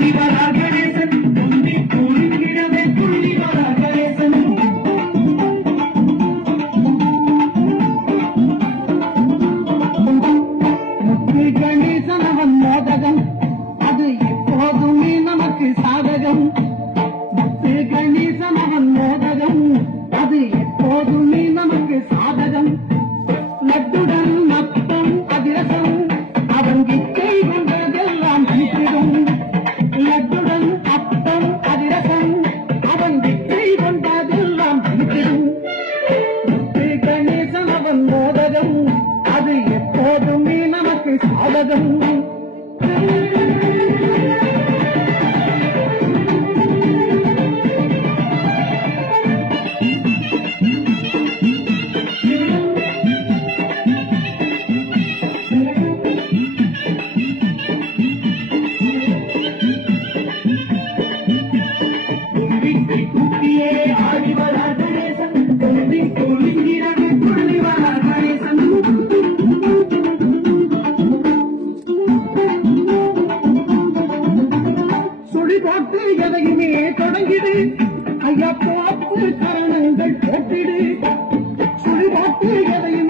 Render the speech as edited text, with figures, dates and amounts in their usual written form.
ஆடிவரார் கணேசன் பொந்தி குலுங்கிடவே துள்ளி வரார் கணேசன். முத்து கணேசன் அவன் மோதகம் அது எப்போதுமே நமக்கு சாதகம். முத்து கணேசன் அவன் மோதகம் அது எப்போதுமே நமக்கு சாதகம். லட்டுடன் மத்தம் அதிரசம் அவன் கிட்டை கொண்டதெல்லாம் அனுப்பிடும். லட்டுடன் அத்தம் அதிரசம் அவன் கிட்டை கொண்டதெல்லாம் அனுப்பிடும். முத்து கணேசன் அவன் மோதகம் அது எப்போதுமே நமக்கு சாதகம். குட்டியே ஆடிவரார் கணேசன் பொந்தி குலுங்கிடவே துள்ளி வரார் கணேசன். சுழி போட்டு எதையுமே தொடங்கிடு ஐயா, போட்டு காரணங்கள் போட்டிடு. சுழி போட்டு எதையுமே